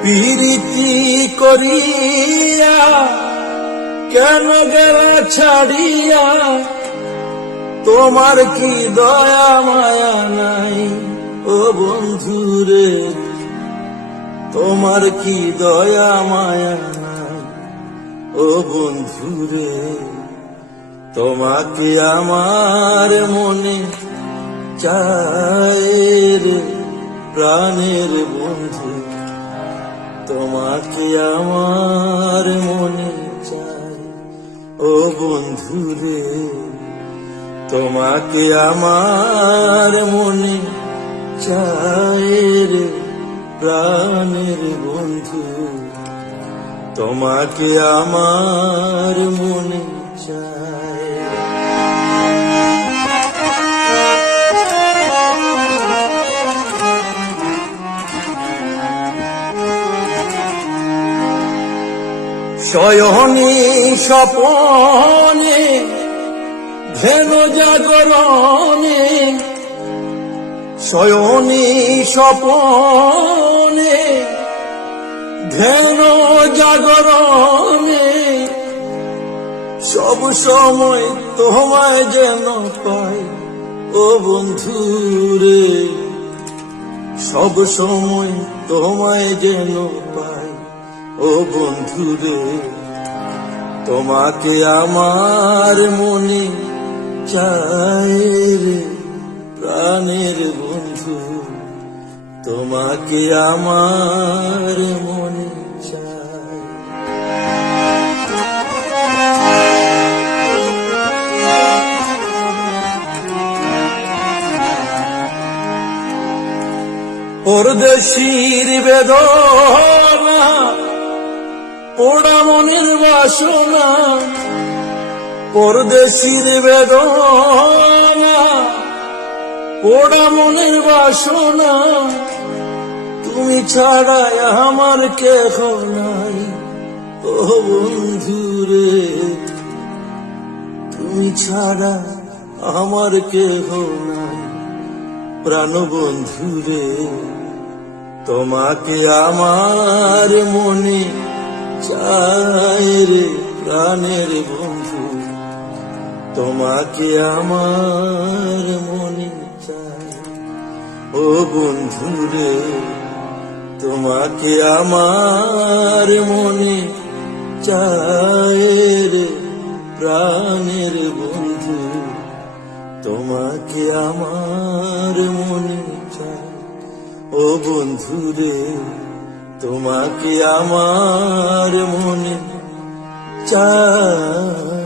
প্রীতি করিয়া কেন গেলা ছাড়িয়া? তোমার কি দয়া, মায়া নাই? ও বন্ধুরে, তোমার কি দয়া, মায়া নাই? ও বন্ধুরে, তোমাকে আমার মনে চায় রে। প্রাণের বন্ধু, তোমাকে আমার মনে চাই। ও বন্ধু রে, তোমাকে আমার মনে চাই রে। প্রাণের বন্ধু, তোমাকে আমার মনে চাই। শয়নে স্বপনে ধেন জাগরণে। শয়নে স্বপনে ধেন জাগরণে। সব সময় তোমায় যেন পাই ও বন্ধুরে, সব সময় তোমায় যেন পাই। ও বন্ধুরে তোমাকে আমার মনে চাই রে, প্রাণের বন্ধু, তোমাকে আমার মনে চাই। পরদেশির বেদনা পোড়া মনের বাসনা পরদেশির বেদনা। পোড়া মনের বাসনা তুমি ছাড়াই আমার কেহ নাই। ও বন্ধুরে, তুমি ছাড়া আমার কেহ নাই। প্রাণ বন্ধুরে, তোমাকে আমার মনে চাই রে প্রাণের বন্ধু, তোমাকে আমার মনে চাই। ও বন্ধু রে, তোমাকে আমার মনে চাই রে প্রাণের বন্ধু, তোমাকে আমার মনে চাই। ও বন্ধু রে তোমাকে আমার মনে চাই।